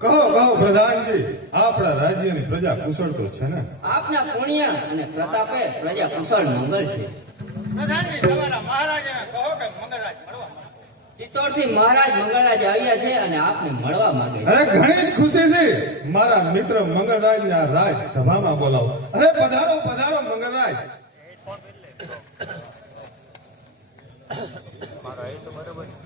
કહો કહો પ્રધાનજી આપણા રાજ્યની પ્રજા કુશળ તો છે ને? આપના પુણ્ય અને પ્રતાપે પ્રજા કુશળ મંગળ છે. પ્રધાનજી તમારા મહારાજાને કહો કે મંગળરાજ મળવા ચિત્તોડથી મહારાજ મંગળરાજ આવ્યા છે અને આપને મળવા માંગે છે. અરે ઘણી જ ખુશીથી મારા મિત્ર મંગળરાજના રાજ સભામાં બોલાવો. અરે પધારો પધારો મંગળરાજ. તો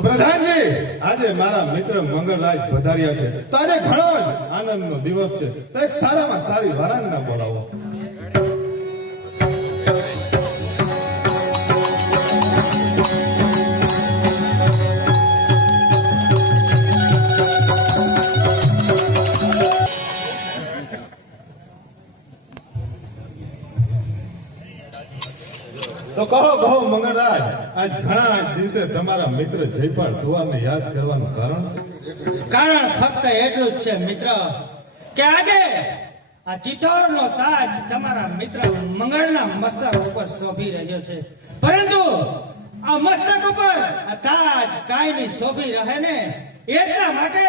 પ્રધાનજી! આજે મારા મિત્ર મંગળરાજ પધાર્યા છે. તો આજે ઘણો જ આનંદનો દિવસ છે. તો એક સારામાં સારી વરાંગના બોલાવો. તો કહો કહો મંગળરાજ આજ ઘણા દિવસે તમારા મિત્ર જયપાલ ધુવારને યાદ કરવાનું કારણ? કારણ ફક્ત એટલું જ છે મિત્ર કે આજે આ ચિત્તોરનો તાજ તમારા મિત્ર મંગળના મસ્તક ઉપર શોભી રહ્યો છે. પરંતુ આ મસ્તક ઉપર આ તાજ કાયમી શોભી રહે ને એટલા માટે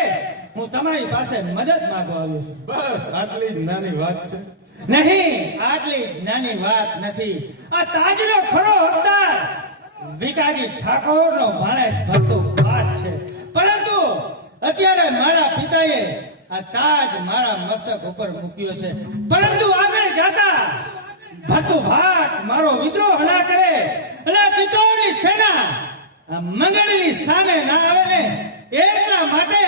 હું તમારી પાસે મદદ માંગવા આવ્યો છું. બસ આટલી જ નાની વાત છે. નહીં, આટલી નાની વાત નથી. આ તાજનો ખરો હકદાર વિકાજી ઠાકોરનો ભાણે ભક્તો પાઠ છે. પરંતુ અત્યારે મારા પિતાએ આ તાજ મારા મસ્તક ઉપર મૂક્યો છે. પરંતુ આગળ જતા ભરતું ભાટ મારો વિદ્રોહ ના કરે. અને ચિત્તોડની સેના મંગળની સામે ના આવે ને એટલા માટે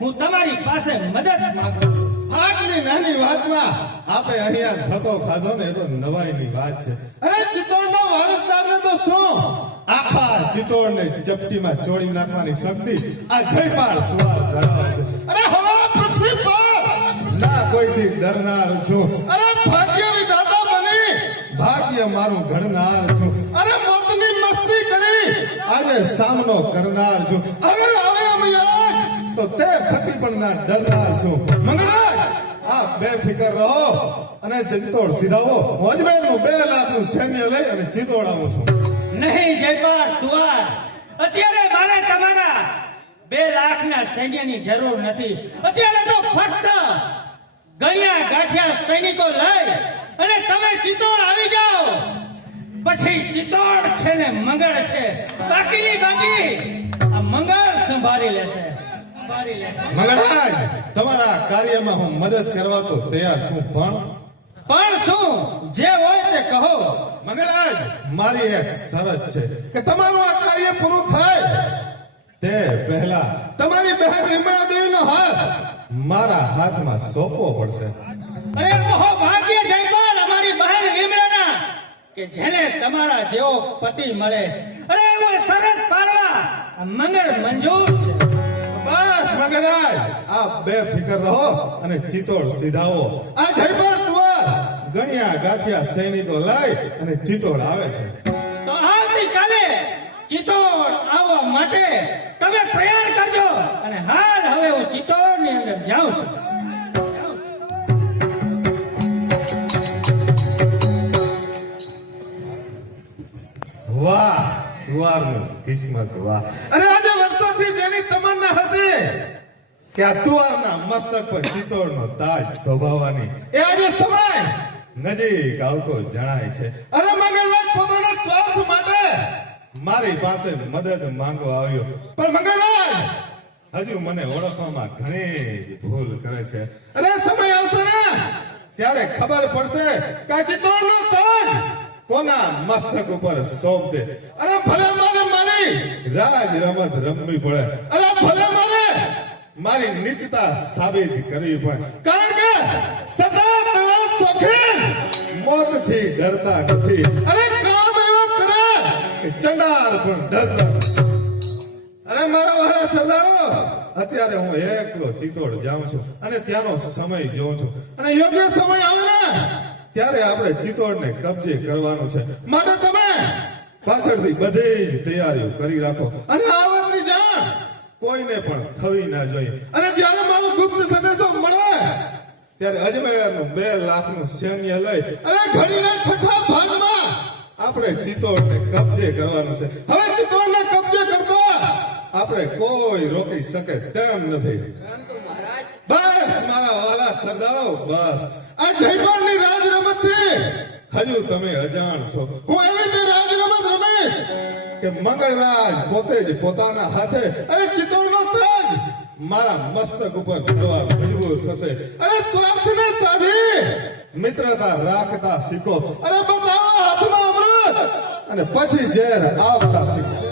હું તમારી પાસે મદદ માંગુ આટલી નાની વાતમાં આપે અહીંયા ધક્કો ખાધો ને તો નવાઈની વાત છે. અરે ચિત્તોડના વારસદારને તો શું? આખા ચિત્તોડને ચપટીમાં ચોળી નાખવાની શક્તિ આ જયપાલ કુંવર ધરાવે છે. અરે હવા પૃથ્વી પર! ના, કોઈથી ડરનાર છું. અરે ભાગ્ય વિધાતા બની. ભાગ્ય મારું ઘડનાર છું. અરે મોતની મસ્તી કરી. આજે સામનો કરનાર છું. અગર તો તે થકી પણ ના ડરનાર છું. મંગળાજ આ બે ફિકર રહો અને ચિત્તોડ સીધાવો. મોજબેનનું બે લાખનું સૈન્ય લઈ અને ચિત્તોડ આવું છું. નહીં જયપાલ તુવાર. અત્યારે મારે તમારા બે લાખના સૈન્યની જરૂર નથી. અત્યારે તો ફક્ત ગણ્યા ગાંઠિયા સૈનિકો લઈ અને તમે ચિત્તોડ આવી જાઓ. પછી ચિત્તોડ છે ને મંગળ છે. બાકીની બાકી આ મંગળ સંભાળી લેશે. સંભાળી મંગળરાજ તમારા કાર્યમાં હું મદદ કરવા તો તૈયાર છું પણ? પણ શું? જે હોય તે કહો. મંગળરાજ મારી એક શરત છે કે તમારું આ કાર્ય પૂરું થાય. તે પહેલા તમારી બહેન વિમળા દેવીનો હાથ મારા હાથમાં સોંપવો પડશે. અરે બહુ ભાગ્ય જયપાલ અમારી બહેન વિમલાના કે જેને તમારા જેવો પતિ મળે. અરે એવો શરત પાળવા મંગળ મંજૂર છે. આ બે ફિકર રહો અને ચિત્તોડ સીધાવો. આ જયપાલ કુંવર ગણ્યા ગાંઠિયા સૈનિકો લઈ અને ચિત્તોડ આવે છે. તો આવતીકાલે ચિત્તોડ આવવા માટે તમે પ્રયાણ કરજો અને હાલ હવે હું ચિત્તોડની અંદર જાઉં છું. વાહ તુવારનું કિસ્મત વાહ. અને આજે વર્ષોથી જેની તમન્ના હતી તુવારના મસ્તક પર ચિત્તોડનો તાજ શોભાવવાની એ આજે સમય નજીક આવતો જણાય છે. અરે મંગળરાજ પોતાના સ્વાર્થ માટે મારી પાસે મદદ માંગવા આવ્યો. પણ મંગળરાજ હજુ મને ઓળખવામાં ઘણી જ ભૂલ કરે છે. અરે સમય આવશે ને? ત્યારે ખબર પડશે કે ચિત્તોડનો તાજ કોના મસ્તક ઉપર સોંપ. દે અરે ભલે મારે મારી રાજ રમત રમવી પડે. અરે ભલે મારે નીચતા સાબિત કરવી પડે. કારણ કે સદા તણા શોખીન મોતથી ડરતા નથી. અરે કામ એવા કરે કે ચંડાર પણ ડરતા અરે મારા વાળા સરદારો અત્યારે હું એકલો ચિત્તોડ જાઉં છું અને ત્યાંનો સમય જોઉં છું. અને યોગ્ય સમય આવે ને ત્યારે આપણે ચિત્તોડને કબજે કરવાનું છે. માટે તમે પાછળથી બધી જ તૈયારીઓ કરી રાખો. અને આ વાતની જાણ કોઈને પણ થવી ના જોઈએ. અને જ્યારે મારો ગુપ્ત સંદેશો મળે, ત્યારે અજમેરનું બે લાખનું સૈન્ય લઈ અને ઘડીના છઠ્ઠા ભાગમાં આપણે ચિત્તોડને કબજે કરવાનું છે. હવે ચિત્તોડને કબજે કરતા આપણે કોઈ રોકી શકે તેમ નથી. બસ, મારા વાલા સરદારો, બસ. આ જયપાળની રાજ રમતથી હજુ તમે અજાણ છો. હું કે મંગળરાજ પોતે જ પોતાના હાથે અરે ચિત્તોડનો તાજ મારા મસ્તક ઉપર ચડવા મજબૂર થશે. અરે સ્વાર્થને સાધી! મિત્રતા રાખતા શીખો. અરે બતાવો હાથમાં અમૃત! અને પછી ઝેર આવતા શીખો.